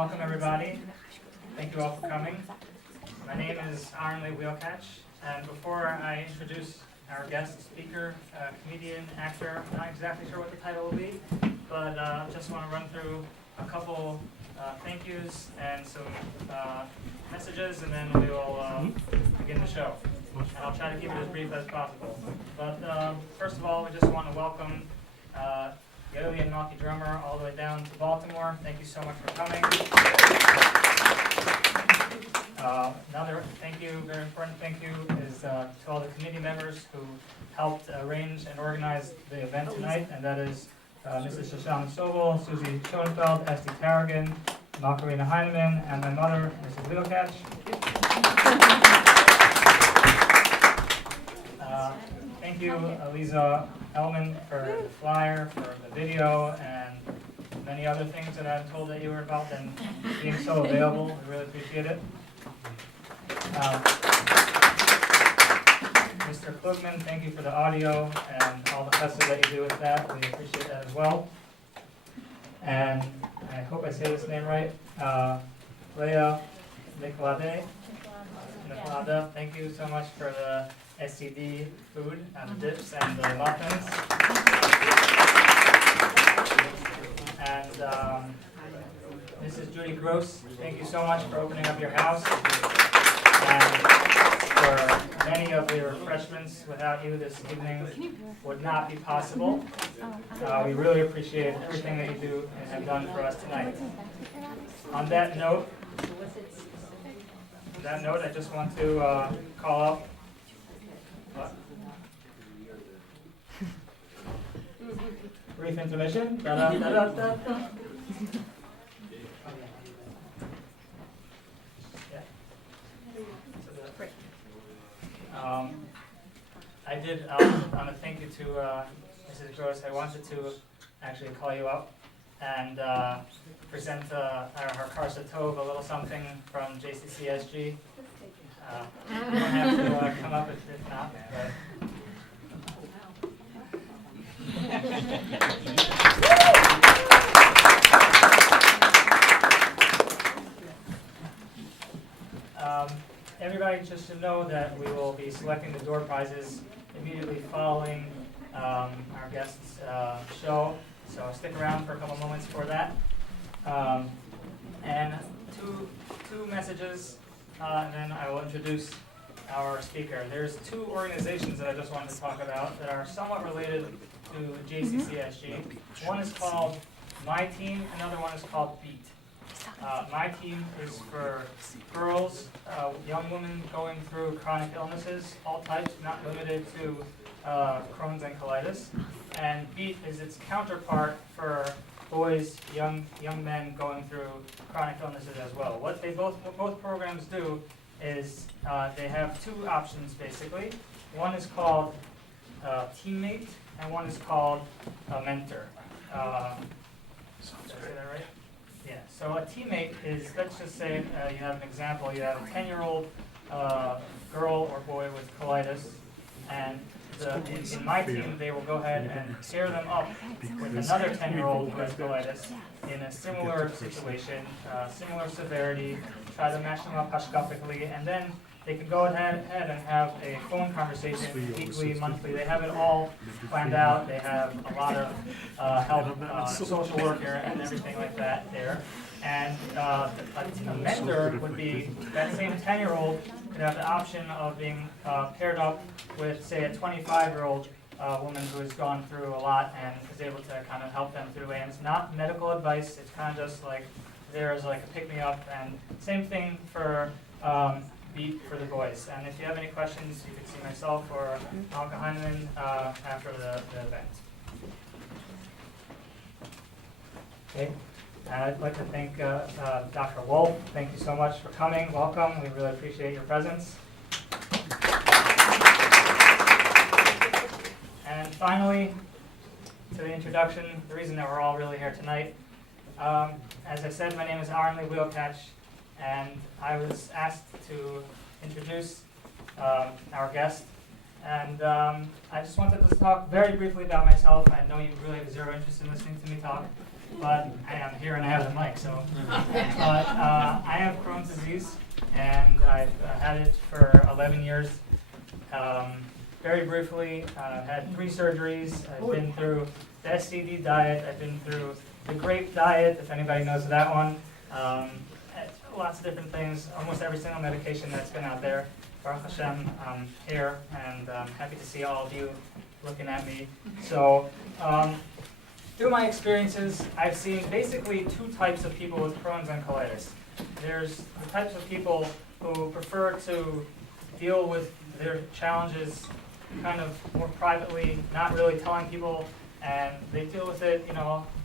welcome everybody. Thank you all for coming. My name is Arnley Wheelcatch, and before I introduce our guest speaker, comedian, actor, I'm not exactly sure what the title will be, but just want to run through a couple thank yous and some messages, and then we will begin the show. And I'll try to keep it as brief as possible. But first of all, we just want to welcome Yoli and Malky drummer all the way down to Baltimore. Thank you so much for coming. Another thank you, very important thank you, is to all the committee members who helped arrange and organize the event tonight, and that is Mrs. Shoshana Sobel, Susie Schoenfeld, Esty Tarragon, Malkarina Heineman, and my mother, Mrs. Wheelcatch. Thank you, Eliza Ellman, for the flyer, for the video, and many other things that I'm told that you were involved in, being so available. We really appreciate it. Mr. Klugman, thank you for the audio and all the festive that you do with that. We appreciate that as well. And I hope I say this name right. Leah Nicolade, thank you so much for the SCD food and the dips and the muffins. And Mrs. Judy Gross, thank you so much for opening up your house. And for many of the refreshments, without you this evening would not be possible. We really appreciate everything that you do and have done for us tonight. On that note, I just want to call up. Brief intermission. Da-da-da-da-da. I did, on a thank you to Mrs. Gross, I wanted to actually call you up and present her Karsa Tov, a little something from JCCSG. You don't have to come up if not, but. Everybody just should know that we will be selecting the door prizes immediately following our guest's show, so stick around for a couple moments for that. And two messages, and then I will introduce our speaker. There's two organizations that I just wanted to talk about that are somewhat related to JCCSG. One is called My Team, another one is called Beat. My Team is for girls, young women going through chronic illnesses, all types, not limited to Crohn's and colitis. And Beat is its counterpart for boys, young men going through chronic illnesses as well. What both programs do is they have two options basically. One is called Teammate, and one is called Mentor. Did I say that right? Yeah, so a teammate is, let's just say you have an example, you have a 10-year-old girl or boy with colitis, and in My Team they will go ahead and pair them up with another 10-year-old who has colitis in a similar situation, similar severity, try to match them up hashkafically, and then they can go ahead and have a phone conversation weekly, monthly. They have it all planned out. They have a lot of help, social worker and everything like that there. And a mentor would be that same 10-year-old could have the option of being paired up with, say, a 25-year-old woman who has gone through a lot and is able to kind of help them through it. And it's not medical advice. It's kind of just like there is like a pick-me-up. And same thing for Beat for the boys. And if you have any questions, you can see myself or Malka Heineman after the event. Okay. And I'd like to thank Dr. Wolf. Thank you so much for coming. Welcome. We really appreciate your presence. And finally, to the introduction, the reason that we're all really here tonight. As I said, my name is Arnley Wheelcatch, and I was asked to introduce our guest. And I just wanted to talk very briefly about myself. I know you really have zero interest in listening to me talk. but I am here and I have the mic, so. But I have Crohn's disease, and I've had it for 11 years. Very briefly, I've had 3 surgeries. I've been through the SCD diet. I've been through the grape diet, if anybody knows that one. Lots of different things, almost every single medication that's been out there. Baruch Hashem, I'm here, and I'm happy to see all of you looking at me. So, through my experiences, I've seen basically 2 types of people with Crohn's and colitis. There's the types of people who prefer to deal with their challenges kind of more privately, not really telling people, and they deal with it,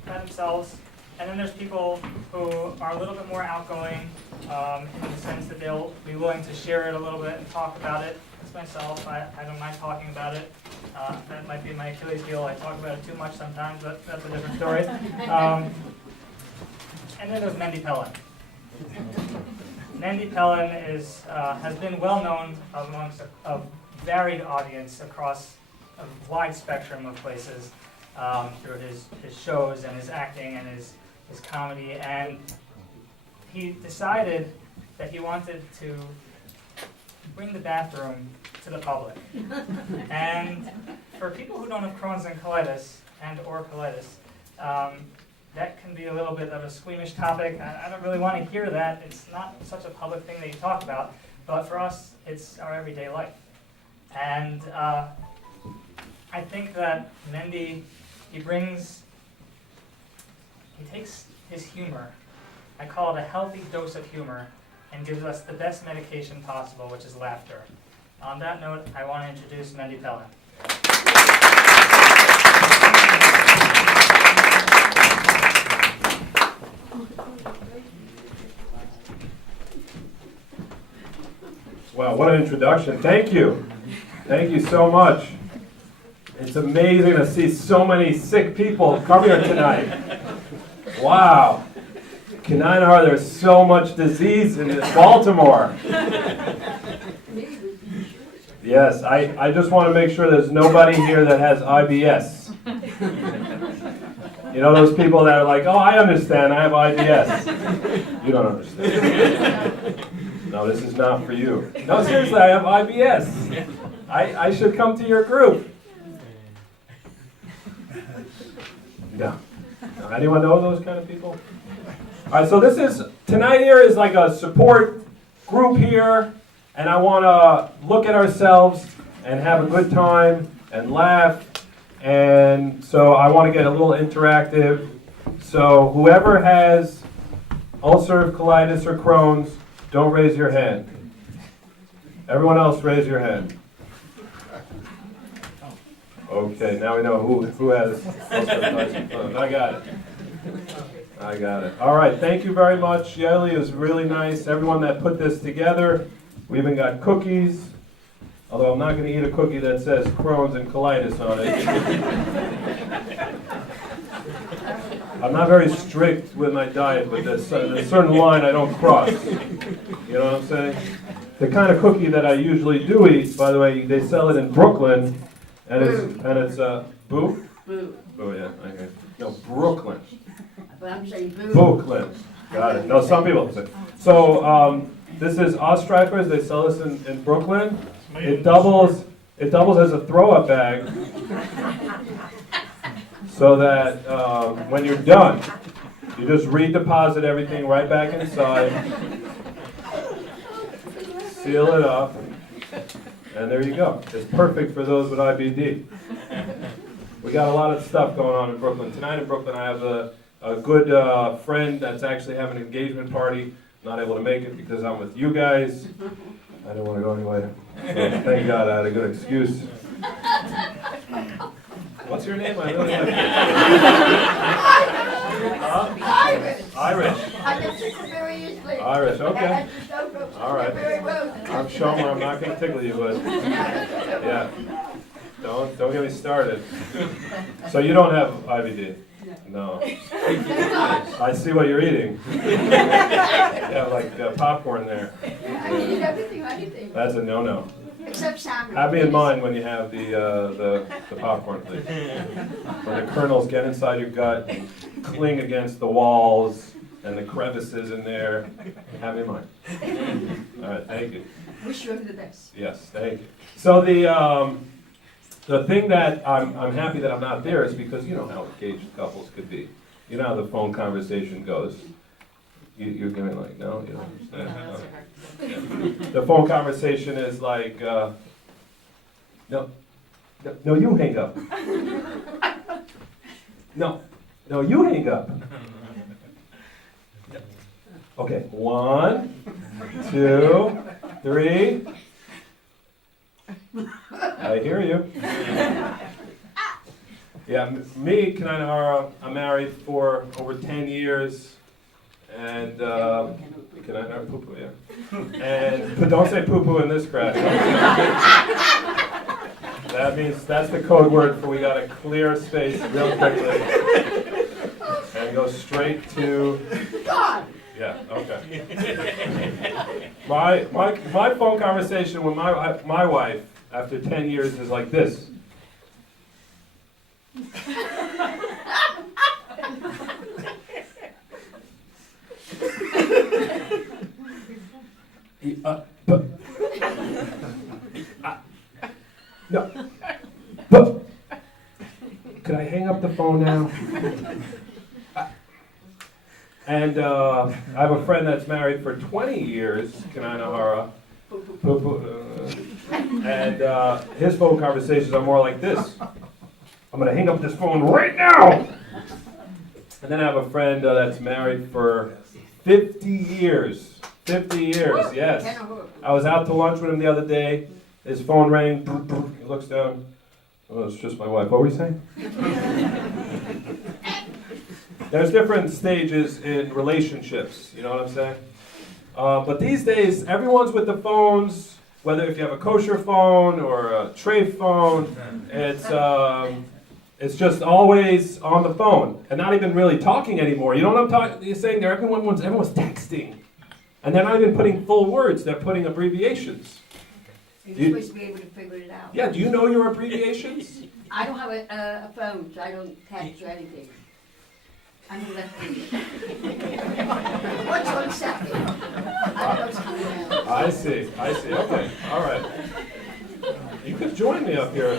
by themselves. And then there's people who are a little bit more outgoing, in the sense that they'll be willing to share it a little bit and talk about it. That's myself. I don't mind talking about it. That might be my Achilles heel. I talk about it too much sometimes, but that's a different story. And then there's Mendy Pellin. Mendy Pellin has been well known amongst a varied audience across a wide spectrum of places, through his shows and his acting and his comedy, and he decided that he wanted to bring the bathroom to the public. And for people who don't have Crohn's and colitis, that can be a little bit of a squeamish topic. I don't really want to hear that. It's not such a public thing that you talk about, but for us, it's our everyday life. And I think that Mendy, he takes his humor, I call it a healthy dose of humor, and gives us the best medication possible, which is laughter. On that note, I want to introduce Mendy Pellin. Wow, what an introduction. Thank you. Thank you so much. It's amazing to see so many sick people come here tonight. Wow. Kananar, there's so much disease in Baltimore. Yes, I just want to make sure there's nobody here that has IBS. You know those people that are like, oh, I understand, I have IBS. You don't understand. No, this is not for you. No, seriously, I have IBS. I should come to your group. No. Anyone know those kind of people? All right, so tonight here is like a support group here, and I want to look at ourselves and have a good time and laugh, and so I want to get a little interactive. So whoever has ulcerative colitis or Crohn's, don't raise your hand. Everyone else raise your hand. Okay, now we know who has ulcerative colitis and Crohn's. I got it. All right, thank you very much. Yeli, it was really nice. Everyone that put this together. We even got cookies, although I'm not going to eat a cookie that says Crohn's and colitis on it. I'm not very strict with my diet, but there's a certain line I don't cross. You know what I'm saying? The kind of cookie that I usually do eat, by the way, they sell it in Brooklyn, and it's Boo? Boo. Oh yeah, okay. No, Brooklyn. But I'm saying boo. Brooklyn. Got it. No, some people say. So this is Ostrifers. They sell this in Brooklyn. It doubles as a throw-up bag, so that when you're done, you just redeposit everything right back inside, seal it up, and there you go. It's perfect for those with IBD. We got a lot of stuff going on in Brooklyn. Tonight in Brooklyn, I have a good friend that's actually having an engagement party. Not able to make it because I'm with you guys. I didn't want to go anyway. So thank God I had a good excuse. What's your name? I really like it. Irish. I get tickled very easily. Irish, okay. All right. Very well. I'm Shomer. I'm not going to tickle you, but yeah. Don't get me started. So you don't have IBD? No. I see what you're eating. Yeah, like popcorn there. I eat everything, anything. That's a no-no. Except salmon. Have me in mind when you have the popcorn, please. When the kernels get inside your gut and cling against the walls and the crevices in there, have me in mind. All right, thank you. Wish you the best. Yes, thank you. So the thing that I'm happy that I'm not there is because you know how engaged couples could be. You know how the phone conversation goes. You're giving like, no, you don't understand. Yeah. The phone conversation is like, no, you hang up. No, you hang up. Okay, 1, 2, 3. I hear you. Yeah, me, Kananahara, I'm married for over 10 years. And, can I not poo-poo, yeah. But don't say poo-poo in this crowd. That means, that's the code word for we gotta clear space real quickly. And go straight to, God! yeah, okay. My phone conversation with my wife after 10 years is like this. No. Could I hang up the phone now? And I have a friend that's married for 20 years, Kananahara. And his phone conversations are more like this. I'm going to hang up this phone right now! And then I have a friend that's married for 50 years. 50 years, yes. I was out to lunch with him the other day. His phone rang. He looks down. Oh, it's just my wife. What were you saying? There's different stages in relationships. You know what I'm saying? But these days, everyone's with the phones. Whether if you have a kosher phone or a tray phone, it's just always on the phone and not even really talking anymore. You know what I'm talking? You're saying there. Everyone's texting, and they're not even putting full words. They're putting abbreviations. You're supposed to be able to figure it out. Yeah. Do you know your abbreviations? I don't have a phone, so I don't text or anything. I'm a left-hander. What's on second? I don't know what's coming out. I see. Okay. All right. You could join me up here.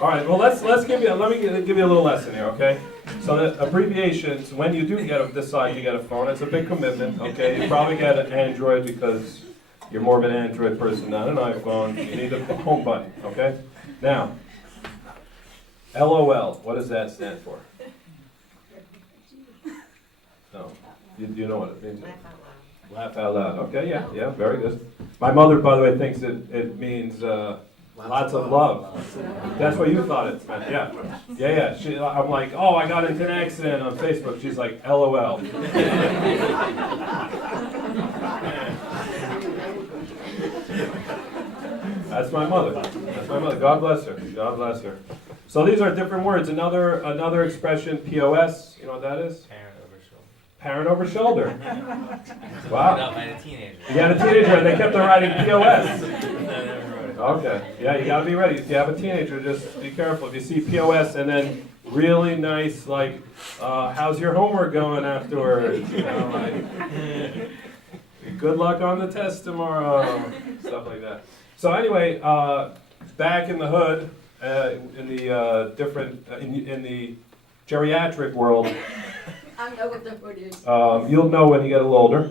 All right. Well, let me give you a little lesson here, okay? So the abbreviations, when you do decide to get a phone, it's a big commitment, okay? You probably get an Android because you're more of an Android person, not an iPhone. You need a home button, okay? Now, LOL, what does that stand for? No. You know what it means? Laugh out loud. Okay, yeah, very good. My mother, by the way, thinks it means lots of love. That's what you thought it meant, yeah. I'm like, oh, I got into an accident on Facebook. She's like, LOL. That's my mother. God bless her. So these are different words. Another expression, POS. You know what that is? Parent over shoulder. Wow. No, I had a teenager. You had a teenager and they kept on writing POS. Okay. Yeah, you gotta be ready. If you have a teenager, just be careful. If you see POS and then really nice, like, how's your homework going afterwards? You know, like, good luck on the test tomorrow. Stuff like that. So anyway, back in the hood, in the geriatric world, I know what the word is. you'll know when you get a little older.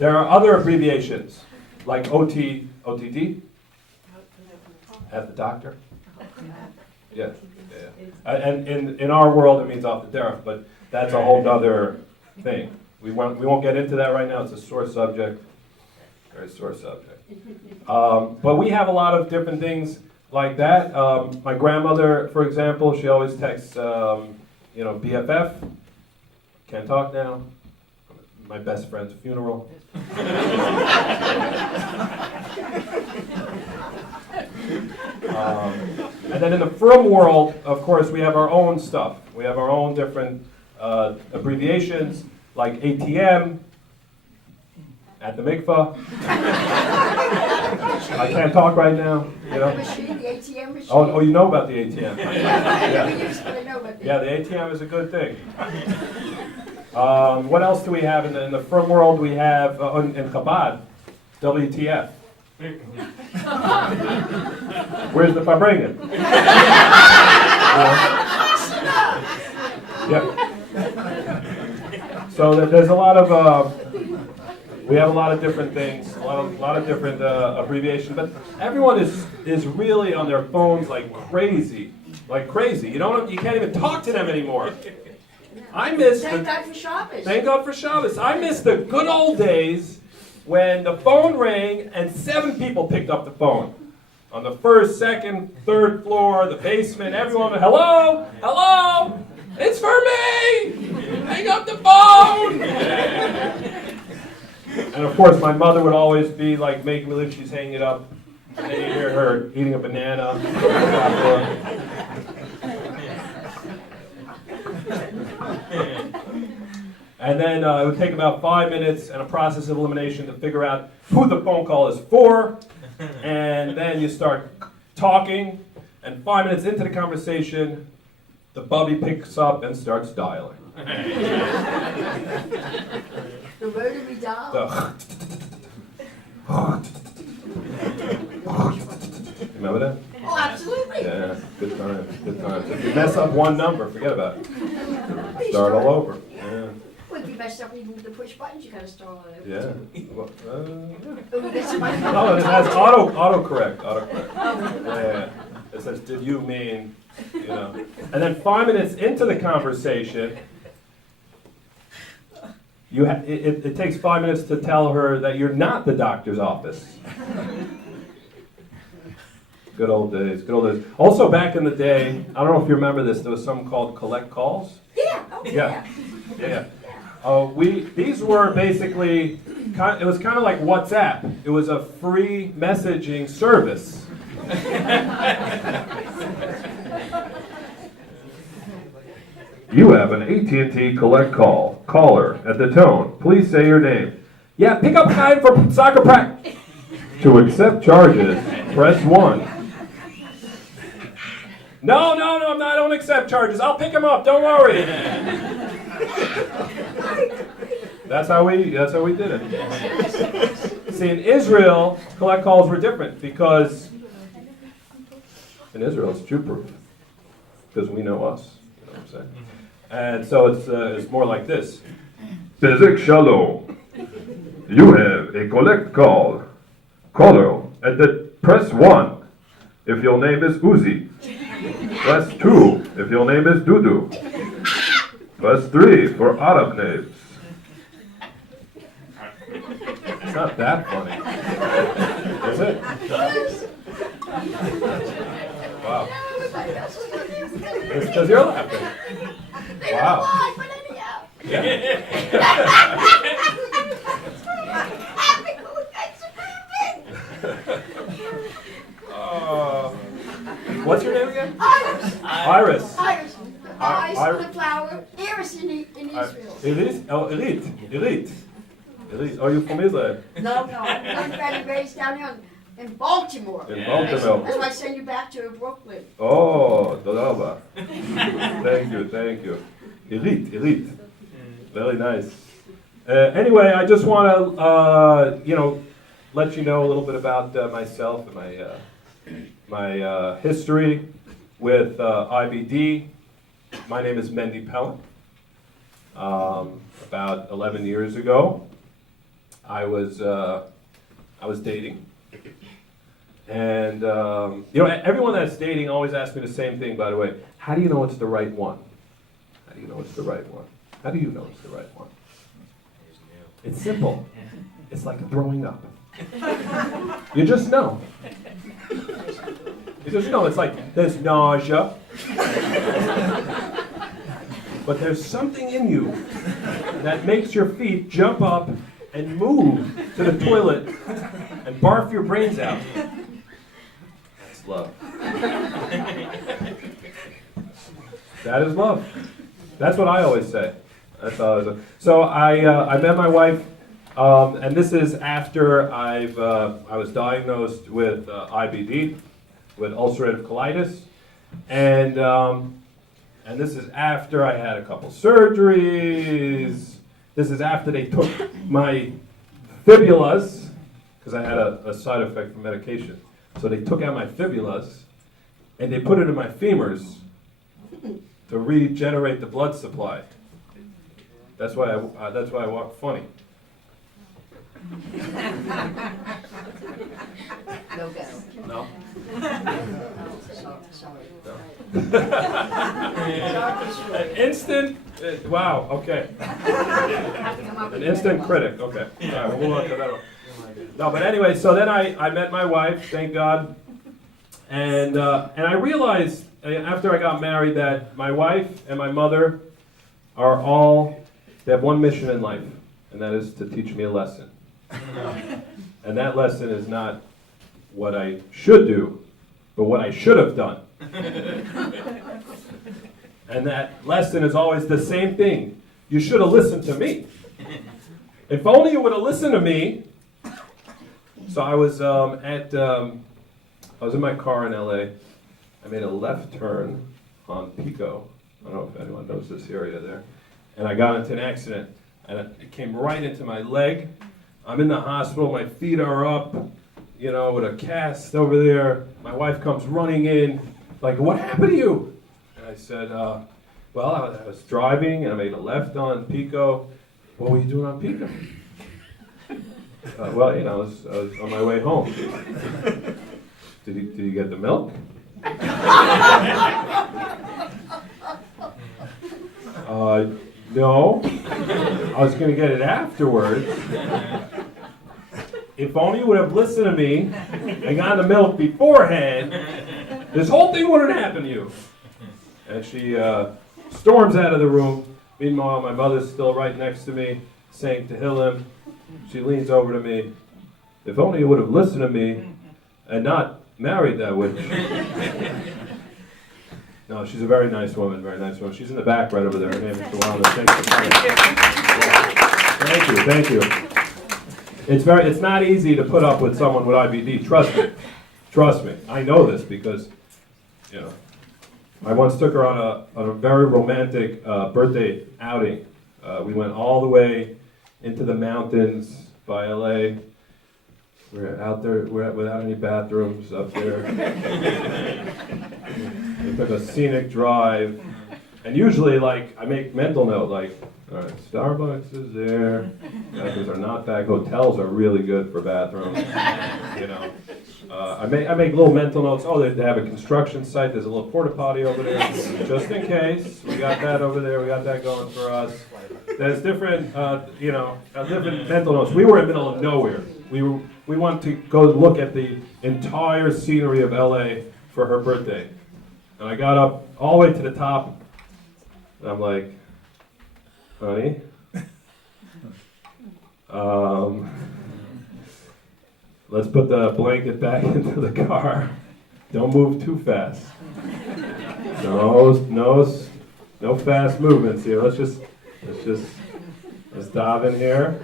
There are other abbreviations, like OTD, at the doctor. Yeah. And in our world, it means off the derech, but that's a whole other thing. We won't get into that right now. It's a sore subject, very sore subject. But we have a lot of different things like that. My grandmother, for example, she always texts, BFF. Can't talk now. My best friend's funeral. And then in the frum world, of course, we have our own stuff. We have our own different abbreviations, like ATM, at the mikvah. I can't talk right now. You know? The machine, the ATM machine. Oh, you know about the ATM. I never used it, but I know about it. Yeah, the ATM is a good thing. What else do we have in the firm world? We have in Chabad, WTF. Where's the Farbrengen? Yeah. So there's a lot of we have a lot of different things, a lot of different abbreviations, but everyone is really on their phones like crazy. You can't even talk to them anymore. I miss Thank God for Shabbos. Thank God for Shabbos. I miss the good old days when the phone rang and 7 people picked up the phone. On the first, second, third floor, the basement, everyone, hello, hello, it's for me, hang up the phone. And of course, my mother would always be like making believe she's hanging it up, and then you hear her eating a banana. And then it would take about 5 minutes and a process of elimination to figure out who the phone call is for. And then you start talking, and 5 minutes into the conversation, the bubby picks up and starts dialing. The rotary dial. Remember that? Oh, absolutely. Yeah, good times, good times. If you mess up one number, forget about it. Start all over. Yeah. Well, if you messed up even with the push buttons, you gotta start all over. Yeah. Well, Oh, that's my oh, it has autocorrect. Yeah. It says, did you mean, you know. And then 5 minutes into the conversation, it takes 5 minutes to tell her that you're not the doctor's office. Good old days, good old days. Also back in the day, I don't know if you remember this, there was something called collect calls. Yeah, oh yeah. Yeah. These were basically, it was kind of like WhatsApp. It was a free messaging service. You have an AT&T collect call. Caller, at the tone, please say your name. Yeah, pick up time for soccer practice. To accept charges, press 1. No, I don't accept charges. I'll pick them up, don't worry. That's how we did it. See, in Israel, collect calls were different because in Israel it's Jew-proof because we know us. You know what I'm saying? And so it's more like this. Bezek Shalom. You have a collect call. Caller, press 1 if your name is Uzi. Press 2 if your name is Dudu. Press 3 for Arab names. It's not that funny. Is it? Wow. It's because you're laughing. Wow. What's your name again? Iris. Iris. Iris with a flower. Iris in Israel. Elite? Oh, elite. Are you from Israel? No, I'm born and raised down here in Baltimore. In Baltimore. That's why I send you back to Brooklyn. Oh, toda raba. Thank you. Elite. Very nice. Anyway, I just want to, let you know a little bit about myself and my history with IBD. My name is Mendy Pellin. About 11 years ago, I was dating, and everyone that's dating always asks me the same thing. By the way, how do you know it's the right one? How do you know it's the right one? How do you know it's the right one? It's simple. It's like throwing up. You just know. You just know. It's like there's nausea, but there's something in you that makes your feet jump up and move to the toilet and barf your brains out. That's love. That is love. That's what I always say. So I met my wife And this is after I was diagnosed with IBD, with ulcerative colitis, and this is after I had a couple surgeries. This is after they took my fibulas, because I had a side effect from medication. So they took out my fibulas, and they put it in my femurs to regenerate the blood supply. That's why I walk funny. No go. No. Sorry. An instant. Wow. Okay. An instant critic. Okay. All right. We'll move on to that one. No, but anyway. So then I met my wife. Thank God. And I realized after I got married that my wife and my mother they have one mission in life, and that is to teach me a lesson. And that lesson is not what I should do, but what I should have done. And that lesson is always the same thing. You should have listened to me. If only you would have listened to me. So I was I was in my car in LA. I made a left turn on Pico. I don't know if anyone knows this area there. And I got into an accident, and it came right into my leg. I'm in the hospital, my feet are up, with a cast over there. My wife comes running in, like, what happened to you? And I said, well, I was driving, and I made a left on Pico. What were you doing on Pico? Well, I was on my way home. Did you get the milk? No. I was going to get it afterwards. If only you would have listened to me and gotten the milk beforehand, this whole thing wouldn't happen to you. And she storms out of the room. Meanwhile, my mother's still right next to me, saying Tehillim. She leans over to me. If only you would have listened to me and not married that witch. No, she's a very nice woman, very nice woman. She's in the back right over there. Her name is Joanna. Thank you. It's not easy to put up with someone with IBD. Trust me. I know this because, I once took her on a very romantic birthday outing. We went all the way into the mountains by LA. We're out there without any bathrooms up there. We took a scenic drive. And usually, I make mental note, all right, Starbucks is there. Bathrooms are not back. Hotels are really good for bathrooms. I make little mental notes. Oh, they have a construction site. There's a little porta potty over there, just in case. We got that over there. We got that going for us. There's different, different mental notes. We were in the middle of nowhere. We wanted to go look at the entire scenery of LA for her birthday. And I got up all the way to the top, and I'm like, honey, let's put the blanket back into the car. Don't move too fast. No fast movements here. Let's dive in here.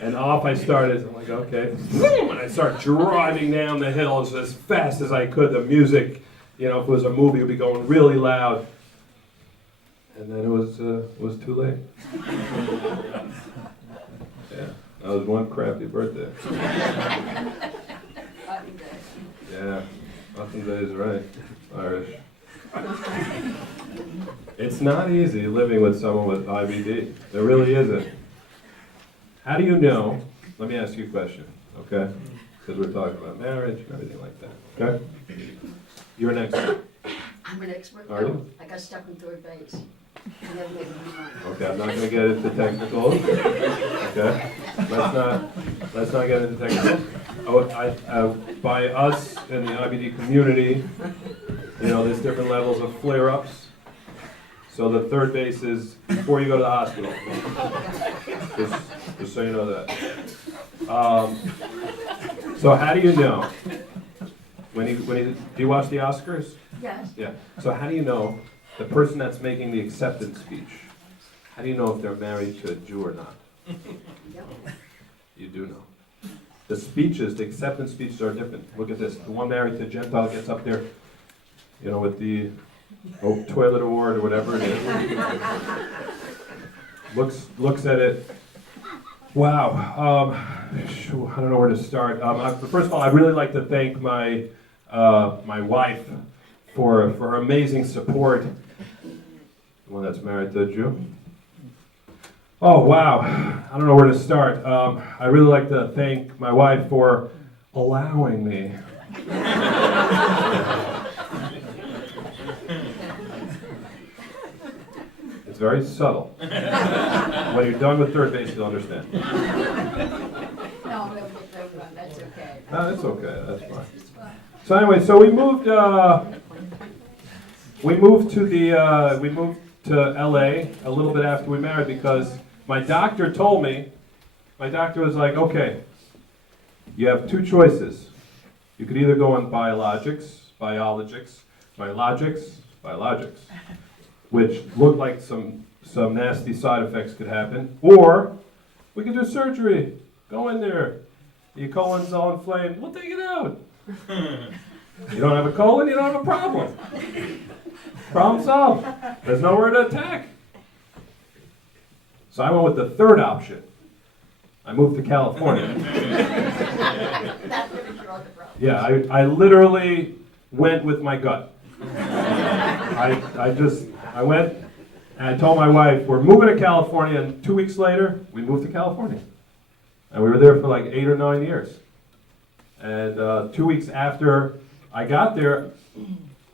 And off I started. I'm like, okay. And I start driving down the hills as fast as I could. The music, if it was a movie, it would be going really loud. And then it was too late. Yeah, that was one crappy birthday. Yeah, nothing days right. Irish. It's not easy living with someone with IBD. It really isn't. How do you know? Let me ask you a question, okay? Because we're talking about marriage and everything like that, okay? You're an expert. I'm an expert. Are you? I got stuck in third base. I never made it in line. Okay, I'm not going to get into technicals. Okay, let's not get into technicals. By us in the IBD community, there's different levels of flare-ups. So the third base is before you go to the hospital. Just so you know that. So how do you know? Do you watch the Oscars? Yes. Yeah. So how do you know the person that's making the acceptance speech, how do you know if they're married to a Jew or not? You do know. The speeches, the acceptance speeches are different. Look at this. The one married to a Gentile gets up there, with the toilet award or whatever it is. Looks at it. Wow. I don't know where to start. First of all, I'd really like to thank my wife for her amazing support. The one that's married to a Jew. Oh, wow. I don't know where to start. I'd really like to thank my wife for allowing me. It's very subtle. When you're done with third base, you'll understand. No, we'll get that one. That's okay. No, that's okay. That's fine. So anyway, so we moved to LA a little bit after we married because my doctor told me, my doctor was like, okay, you have two choices. You could either go on biologics, which looked like some nasty side effects could happen, or we could do surgery. Go in there. Your colon's all inflamed. We'll take it out. You don't have a colon, you don't have a problem. Problem solved. There's nowhere to attack. So I went with the third option. I moved to California. That's gonna cure the problem. Yeah, I literally went with my gut. I went and I told my wife, we're moving to California, and 2 weeks later, we moved to California. And we were there for like 8 or 9 years. And 2 weeks after I got there,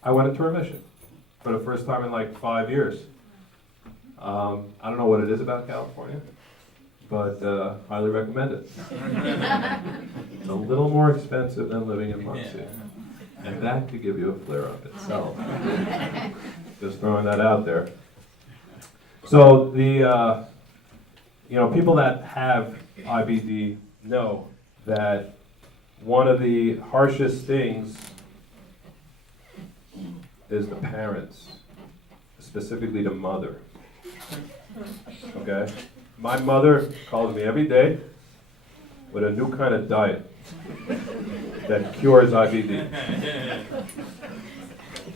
I went into remission for the first time in like 5 years. I don't know what it is about California, but highly recommend it. It's a little more expensive than living in Muncie. And that could give you a flare-up itself. Just throwing that out there. So the people that have IBD know that one of the harshest things is the parents, specifically the mother. Okay? My mother calls me every day with a new kind of diet that cures IBD.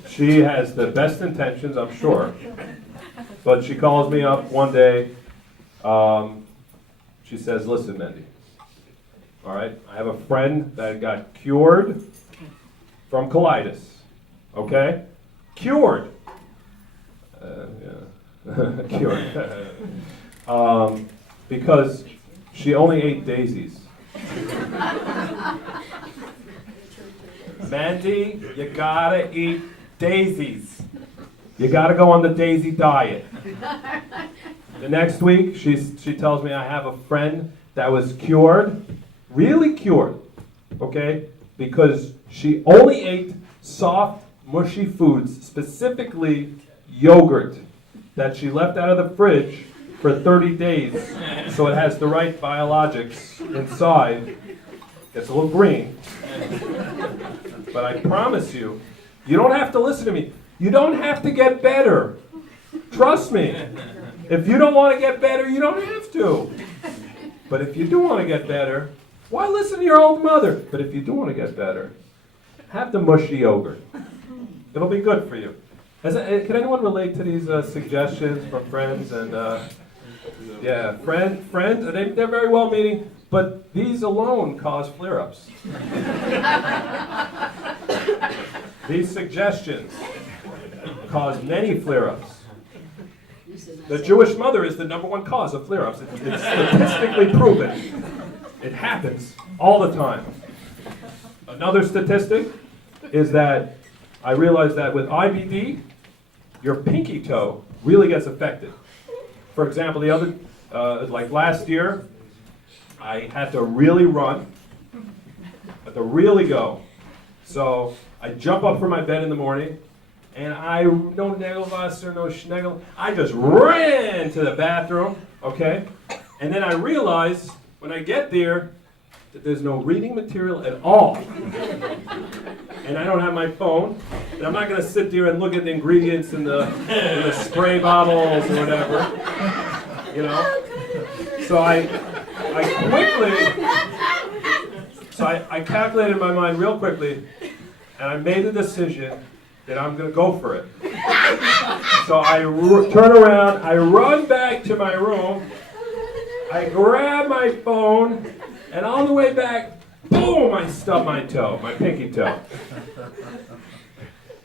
She has the best intentions, I'm sure, but she calls me up one day. She says, listen, Mendy, all right, I have a friend that got cured from colitis, okay? Cured. Cured. Because she only ate daisies. Mandy, you gotta eat daisies. You gotta go on the daisy diet. The next week, she tells me I have a friend that was cured, really cured, okay? Because she only ate soft, mushy foods, specifically yogurt, that she left out of the fridge for 30 days, so it has the right biologics inside. It's a little green. But I promise you, you don't have to listen to me. You don't have to get better. Trust me. If you don't want to get better, you don't have to. But if you do want to get better, why listen to your old mother? But if you do want to get better, have the mushy yogurt. It'll be good for you. Can anyone relate to these suggestions from friends? And yeah, friends, they're very well-meaning, but these alone cause flare-ups. These suggestions cause many flare-ups. The Jewish mother is the #1 cause of flare-ups. It's statistically proven. It happens all the time. Another statistic is that I realized that with IBD, your pinky toe really gets affected. For example, like last year, I had to really run, had to really go. So I jump up from my bed in the morning, and no Nagelwasser, no Schnegel, I just ran to the bathroom, okay? And then I realized when I get there that there's no reading material at all. And I don't have my phone. And I'm not going to sit there and look at the ingredients in the spray bottles or whatever. You know? So I calculated in my mind real quickly, and I made the decision that I'm going to go for it. So I turn around, I run back to my room, I grab my phone, and on the way back, boom, I stub my toe, my pinky toe.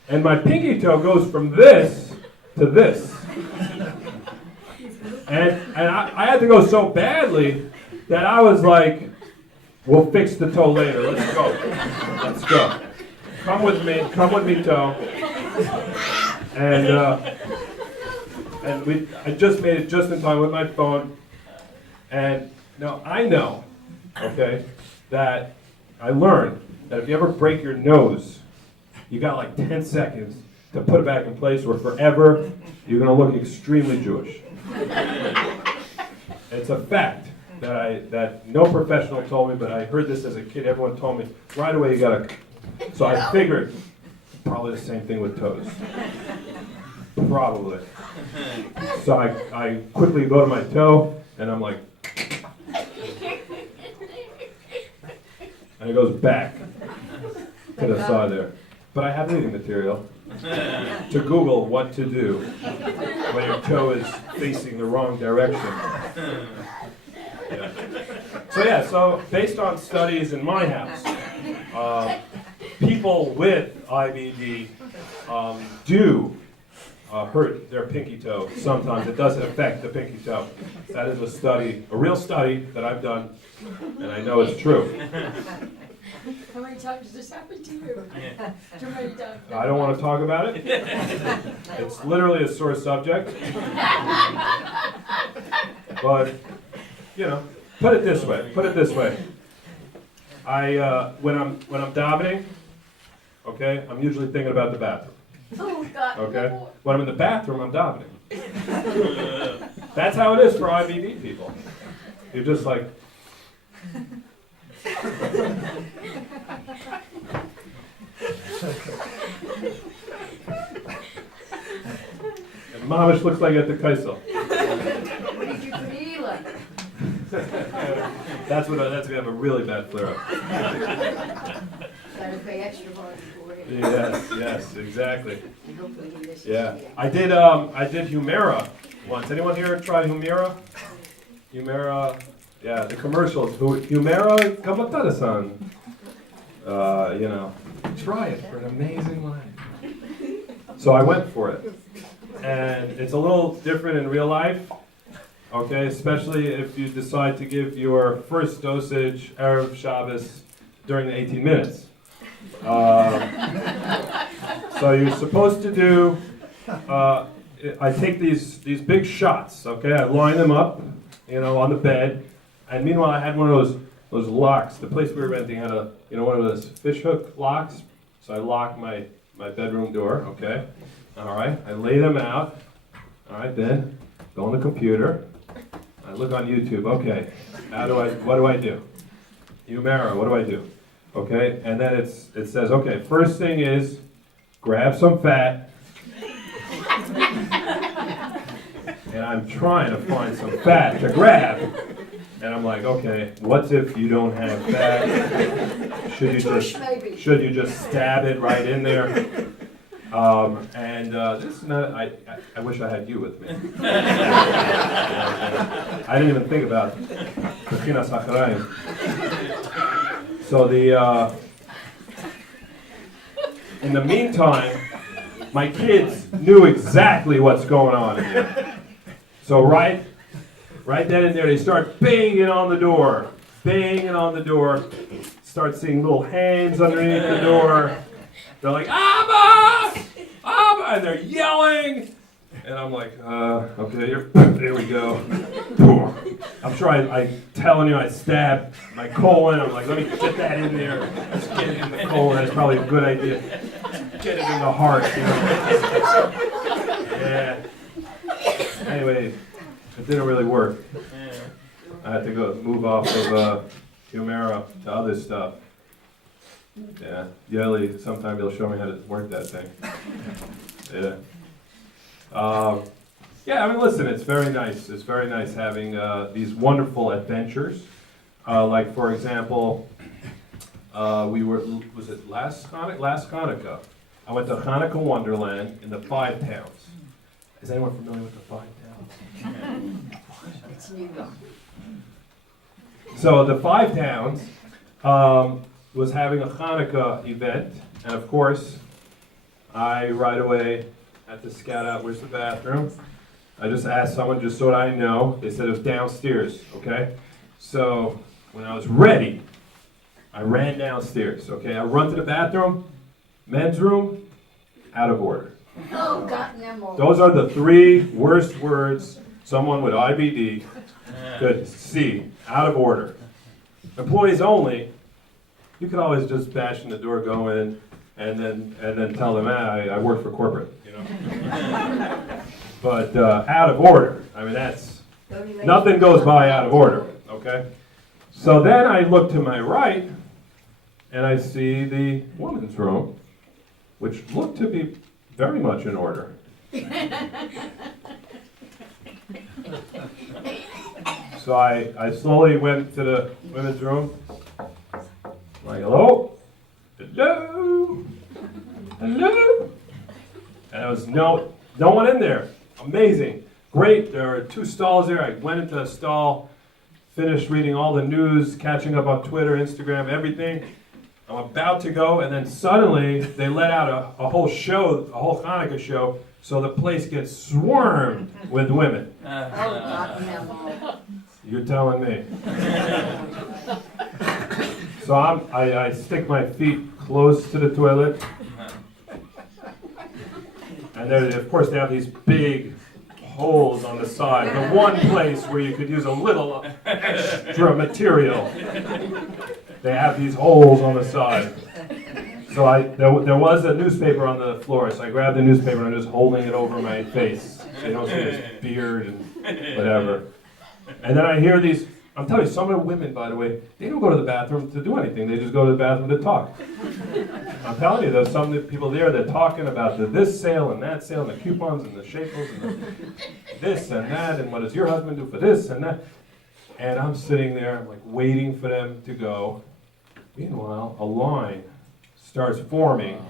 And my pinky toe goes from this to this. And I had to go so badly that I was like, we'll fix the toe later, let's go. Let's go. Come with me, toe. And I just made it just in time with my phone. And now I know, okay, that I learned that if you ever break your nose, you got like 10 seconds to put it back in place, or forever you're going to look extremely Jewish. It's a fact that no professional told me, but I heard this as a kid. Everyone told me right away you got to. So I figured probably the same thing with toes. Probably. So I quickly go to my toe and I'm like, and it goes back to the side there. But I have reading material to Google what to do when your toe is facing the wrong direction. Yeah. So based on studies in my house, people with IBD do hurt their pinky toe sometimes. It doesn't affect the pinky toe. That is a study, a real study that I've done, and I know it's true. How many times has this happened to you? Too many times. I don't want to talk about it. It's literally a sore subject. But, you know, put it this way. When I'm davening, okay, I'm usually thinking about the bathroom. Oh, God. Okay? When I'm in the bathroom, I'm davening. That's how it is for IBD people. You're just like... And Mamish looks like at the Kaisel. What did you feel like? That's when we have a really bad flare-up. Gotta pay extra hard for it. Yes, exactly. And hopefully he listens Yeah, to you. I did Humira once. Anyone here try Humira? Humira, yeah, the commercials. Humira kamatara-san. You know, try it for an amazing life. So I went for it, and it's a little different in real life. Okay, especially if you decide to give your first dosage Erev Shabbos during the 18 minutes. So you're supposed to do, I take these big shots, okay, I line them up, you know, on the bed, and meanwhile I had one of those locks. The place we were renting had one of those fish hook locks, so I locked my bedroom door, okay, all right, I lay them out, all right, then go on the computer, I look on YouTube, okay, what do I do? Humira, what do I do? Okay, and then it says, okay, first thing is grab some fat. And I'm trying to find some fat to grab. And I'm like, okay, what if you don't have fat? Should you just stab it right in there? This is not, I wish I had you with me. I didn't even think about Kachinas Hacharayim. So in the meantime, my kids knew exactly what's going on in here. So right then and there, they start banging on the door, start seeing little hands underneath the door. They're like, Abba! Abba! And they're yelling. And I'm like, okay, there we go. I'm sure I'm telling you, I stabbed my colon. I'm like, let me get that in there. Let's get it in the colon. That's probably a good idea. Get it in the heart. You know? Yeah. Anyway, it didn't really work. I had to move off of Humira to other stuff. Yeah, Yeli, sometime he'll show me how to work that thing. Yeah. Yeah, I mean, listen, it's very nice. It's very nice having these wonderful adventures. Like, for example, we were, was it last Hanukkah? I went to Hanukkah Wonderland in the Five Towns. Is anyone familiar with the Five Towns? It's New York. So the Five Towns was having a Hanukkah event, and of course, I right away had to scout out where's the bathroom. I just asked someone just so that I know. They said it was downstairs, okay? So when I was ready, I ran downstairs, okay? I run to the bathroom, men's room, out of order. Oh, gotten them all. Those are the three worst words someone with IBD could see, out of order. Employees only, you could always just bash in the door, go in, and then tell them, I work for corporate, you know? But out of order, I mean, that's, nothing goes by out of order, okay? So then I look to my right, and I see the women's room, which looked to be very much in order. So I slowly went to the women's room, like, hello? Hello? Hello? And there was no one in there. Amazing. Great. There were 2 stalls there. I went into a stall, finished reading all the news, catching up on Twitter, Instagram, everything. I'm about to go, and then suddenly they let out a whole show, a whole Hanukkah show, so the place gets swarmed with women. Oh, gotten them all. You're telling me. So I stick my feet close to the toilet. And there, of course, they have these big holes on the side. The one place where you could use a little extra material. They have these holes on the side. So there was a newspaper on the floor, so I grabbed the newspaper and I'm just holding it over my face. So you don't see this beard and whatever. And then I hear these, I'm telling you, some of the women, by the way, they don't go to the bathroom to do anything. They just go to the bathroom to talk. I'm telling you, there's some people there that are talking about this sale and that sale and the coupons and the shekels and the this and that and what does your husband do for this and that. And I'm sitting there, I'm like waiting for them to go. Meanwhile, a line starts forming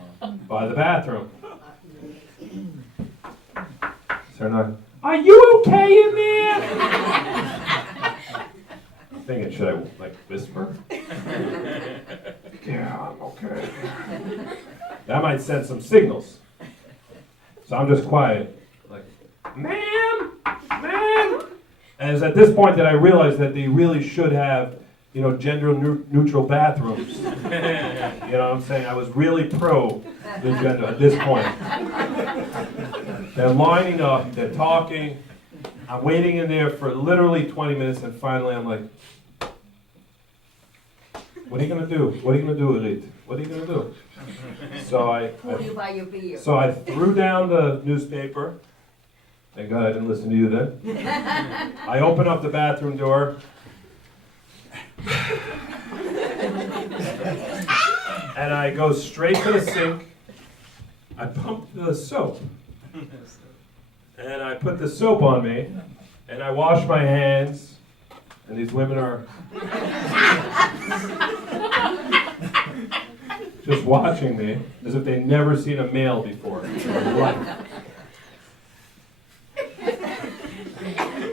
by the bathroom. So not, are you okay in there? Thinking, should I like whisper? Yeah, I'm okay. That might send some signals. So I'm just quiet, like, ma'am. And it's at this point that I realized that they really should have, you know, gender neutral bathrooms. You know what I'm saying? I was really pro the gender at this point. They're lining up, they're talking. I'm waiting in there for literally 20 minutes, and finally I'm like, what are you going to do? What are you going to do, Elite? What are you going to do? So Pull you by your beard. So I threw down the newspaper. Thank God I didn't listen to you then. I open up the bathroom door. And I go straight to the sink. I pump the soap. And I put the soap on me. And I wash my hands. And these women are just watching me as if they'd never seen a male before in their life.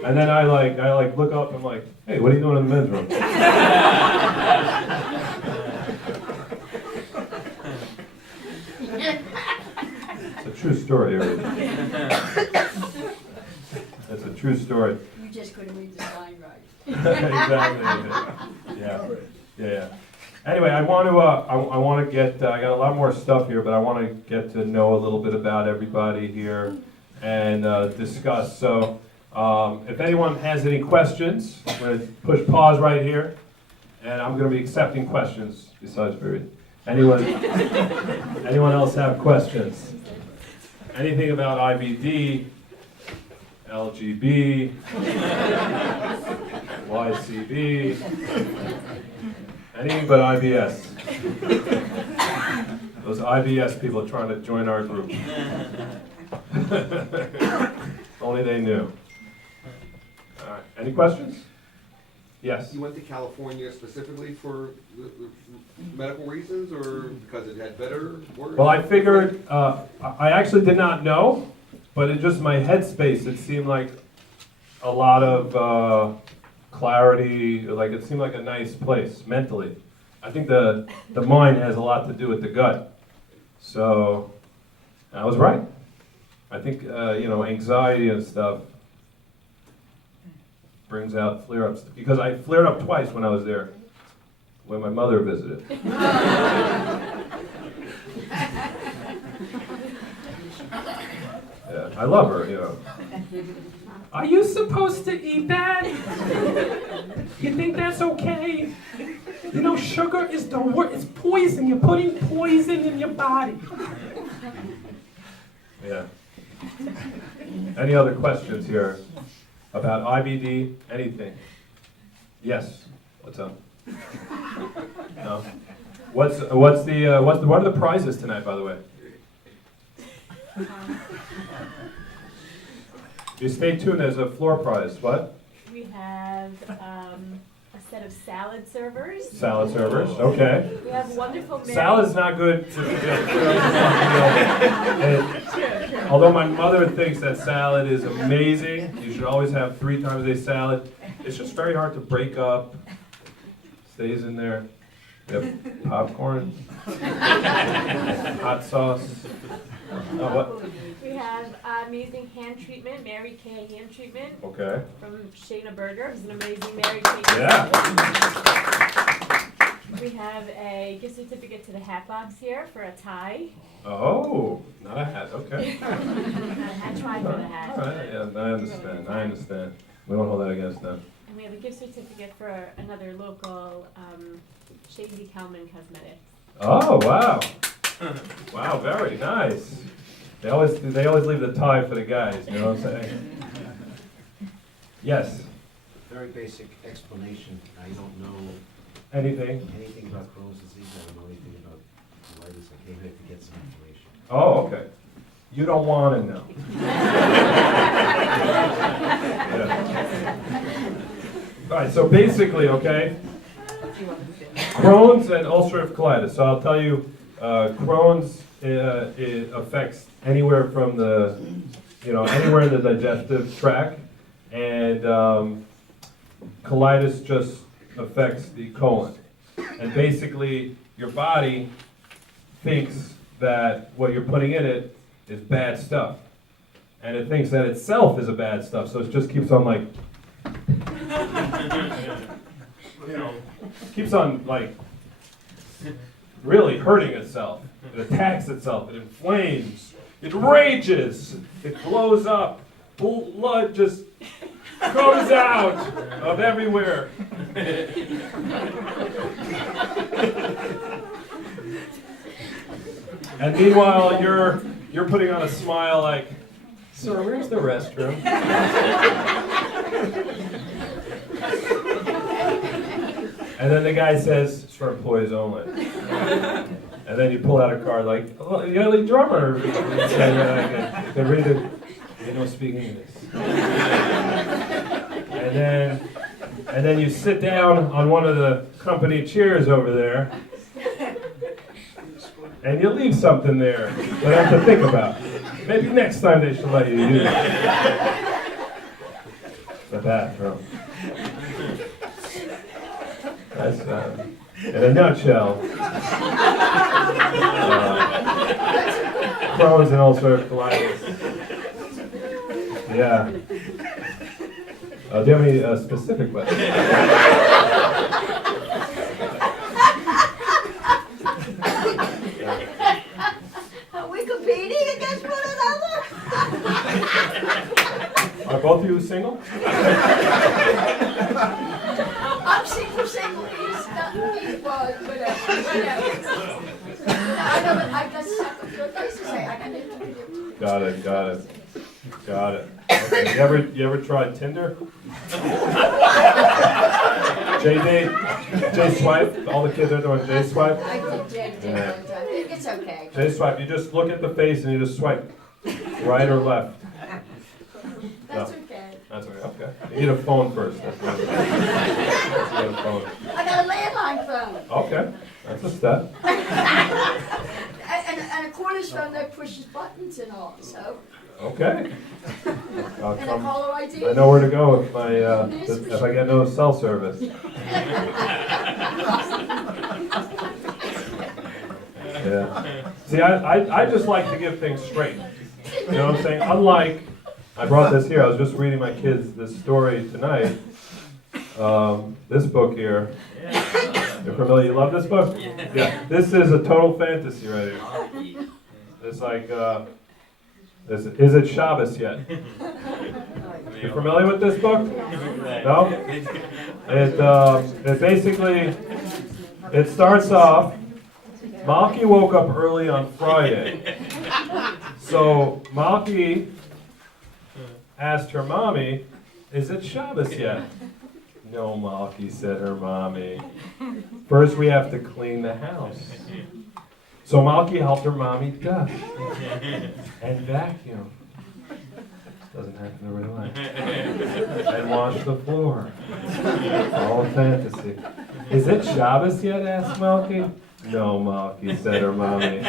And then I look up and I'm like, hey, what are you doing in the men's room? It's a true story, everybody. It's a true story. You just couldn't read the sign right. Exactly. Yeah. Anyway, I want to get. I got a lot more stuff here, but I want to get to know a little bit about everybody here and discuss. So, if anyone has any questions, I'm going to push pause right here, and I'm going to be accepting questions. Besides, anyone else have questions? Anything about IBD, LGB, YCB, anything but IBS. Those IBS people trying to join our group. Only they knew. All right. Any questions? Yes. You went to California specifically for medical reasons, or because it had better, worse? Well, I figured, I actually did not know, but in just my headspace, it seemed like a lot of clarity, like it seemed like a nice place mentally. I think the mind has a lot to do with the gut. So I was right. I think, anxiety and stuff brings out flare-ups. Because I flared up twice when I was there, when my mother visited. Yeah, I love her, Are you supposed to eat that? You think that's okay? Sugar is the worst. It's poison. You're putting poison in your body. Yeah. Any other questions here about IBD? Anything? Yes. What's up? No. What are the prizes tonight, by the way? You stay tuned. There's a floor prize. What? We have a set of salad servers. Salad servers. Okay. We have wonderful Salad's not good. Although my mother thinks that salad is amazing, you should always have 3 times a day salad. It's just very hard to break up. Stays in there. We have popcorn, hot sauce. What? We have amazing hand treatment, Mary Kay hand treatment Okay. from Shayna Berger, who's an amazing Mary Kay. Yeah. We have a gift certificate to the Hat Box here for a tie. Oh, not a hat. Okay. Not a hat, try for the hat. All right. Yeah, I understand. We won't hold that against them. And we have a gift certificate for another local Shady Kalman Cosmetics. Oh, wow. Wow, very nice. They always leave the tie for the guys, you know what I'm saying? Yes. Very basic explanation. I don't know Anything? anything about Crohn's disease. I don't know anything about colitis. I came here to get some information. Oh, okay. You don't want to know. Yeah. All right, so basically, okay, Crohn's and ulcerative colitis. So I'll tell you, Crohn's it affects anywhere from anywhere in the digestive tract, and colitis just affects the colon. And basically, your body thinks that what you're putting in it is bad stuff, and it thinks that itself is a bad stuff. So it just keeps on keeps on really hurting itself. It attacks itself. It inflames. It rages. It blows up. Blood just goes out of everywhere. And meanwhile, you're putting on a smile like, "Sir, where's the restroom?" And then the guy says, "It's for employees only." And then you pull out a card like, "Oh, you're the drummer." They read it. They don't speak English. And then you sit down on one of the company chairs over there, and you leave something there that I have to think about. Maybe next time they should let you use it. The bathroom. That's in a nutshell. Crohn's and ulcerative colitis. Yeah. Do you have any specific questions? Are we competing against one another? Are both of you single? I'm single. He's not. He was, whatever. I know, but I got stuck a few places. I got interview. Got it. Okay. You ever tried Tinder? J Swipe? All the kids are doing J Swipe? I did one time. It's okay. Say swipe. You just look at the face and you just swipe. Right or left. That's No. okay. That's okay. Okay. You need a phone first. That's right. You need a phone. I got a landline phone. Okay. That's a step. And a Cornish phone that pushes buttons and all, so. Okay. I'll And a come. caller ID. I know where to go if if I get no cell service. Yeah. See, I just like to give things straight. You know what I'm saying? Unlike, I brought this here. I was just reading my kids this story tonight. This book here. You're familiar? You love this book? Yeah. This is a total fantasy right here. It's like, is it Shabbos yet? You familiar with this book? No? It basically, it starts off, Malki woke up early on Friday. So Malki asked her mommy, is it Shabbos yet? No, Malki, said her mommy. First we have to clean the house. So Malki helped her mommy dust and vacuum. Doesn't happen in real life. And wash the floor. All fantasy. Is it Shabbos yet? Asked Malki. No, Malki, said her mommy.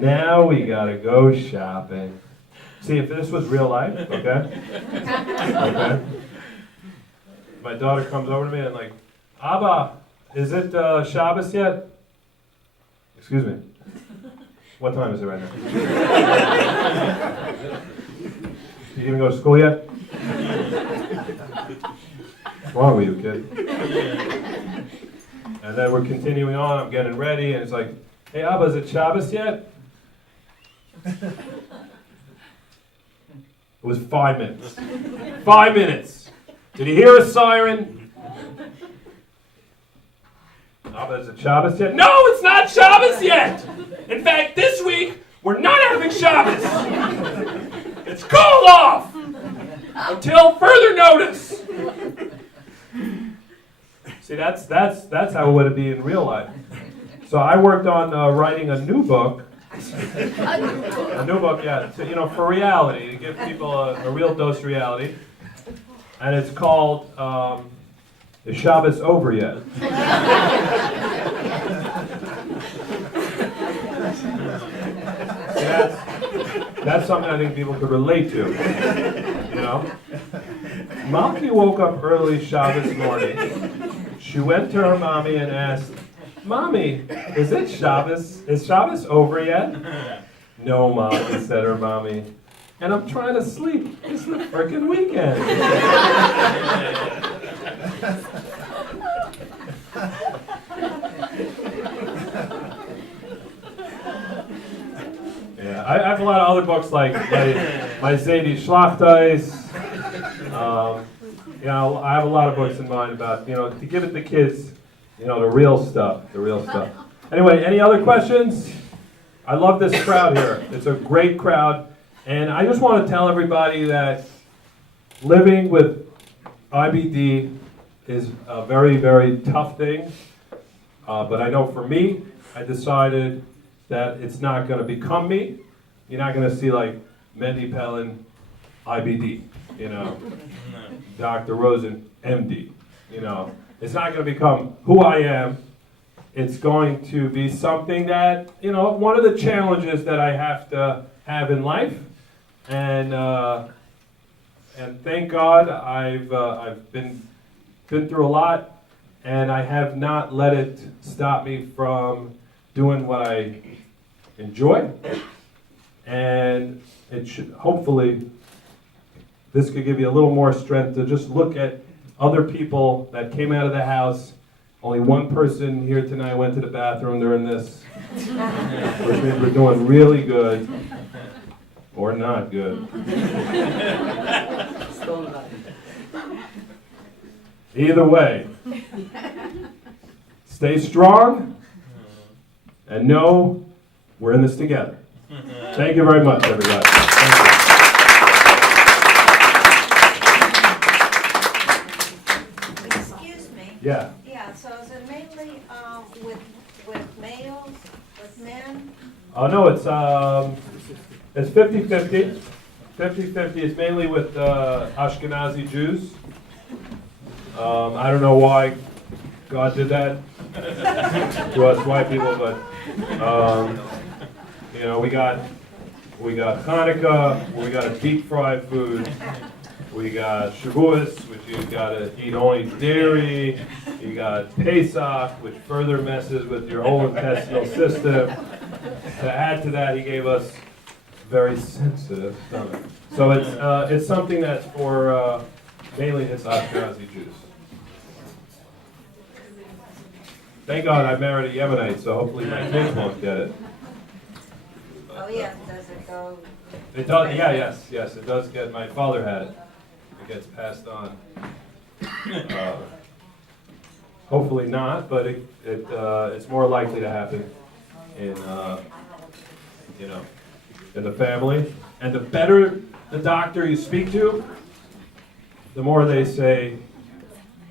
Now we gotta go shopping. See, if this was real life, okay? Okay. My daughter comes over to me and like, Abba, is it Shabbos yet? Excuse me. What time is it right now? Did you even go to school yet? What's wrong with you, kid? And then we're continuing on. I'm getting ready, and it's like, hey, Abba, is it Shabbos yet? It was 5 minutes. 5 minutes. Did you hear a siren? Abba, is it Shabbos yet? No, it's not Shabbos yet. In fact, this week, we're not having Shabbos. It's called off until further notice. See, that's how it would be in real life. So I worked on writing a new book. A new book, yeah, to, for reality, to give people a real dose of reality. And it's called Is Shabbos Over Yet? That's something I think people could relate to. Malki woke up early Shabbos morning. She went to her mommy and asked, Mommy, is it Shabbos? Is Shabbos over yet? No, Malki, said her mommy. And I'm trying to sleep. It's the frickin' weekend. Yeah, I have a lot of other books like my Zadie Schlachtais. I have a lot of books in mind about, to give it to kids, the real stuff, Anyway, any other questions? I love this crowd here. It's a great crowd. And I just want to tell everybody that living with IBD is a very, very tough thing. But I know for me, I decided that it's not going to become me. You're not going to see like Mendy Pellin, IBD, Dr. Rosen, MD. It's not going to become who I am. It's going to be something that, one of the challenges that I have to have in life. And thank God I've been through a lot, and I have not let it stop me from doing what I enjoy. And it should, hopefully, this could give you a little more strength to just look at other people that came out of the house. Only one person here tonight went to the bathroom during this, which means we're doing really good, or not good. Either way, stay strong and know we're in this together. Thank you very much, everybody. Thank you. Excuse me. Yeah. Yeah, so is it mainly with males, with men? Oh, no, it's 50-50. 50-50 is mainly with Ashkenazi Jews. I don't know why God did that to us white people, but you know, we got Hanukkah, we got a deep fried food. We got Shavuos, which you gotta eat only dairy. You got Pesach, which further messes with your whole intestinal system. To add to that, he gave us very sensitive stomach. So it's something that's for mainly it's Ashkenazi Jews. Thank God I married a Yemenite, so hopefully my kids won't get it. Oh, yeah, does it go? It does, yeah, yes, it does get. My father had it. It gets passed on. Hopefully not, but it's more likely to happen in in the family. And the better the doctor you speak to, the more they say,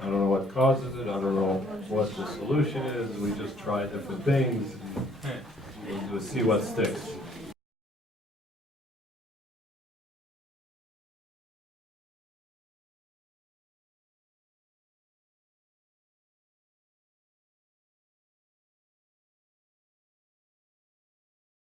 I don't know what causes it, I don't know what the solution is, we just try different things, and we'll see what sticks.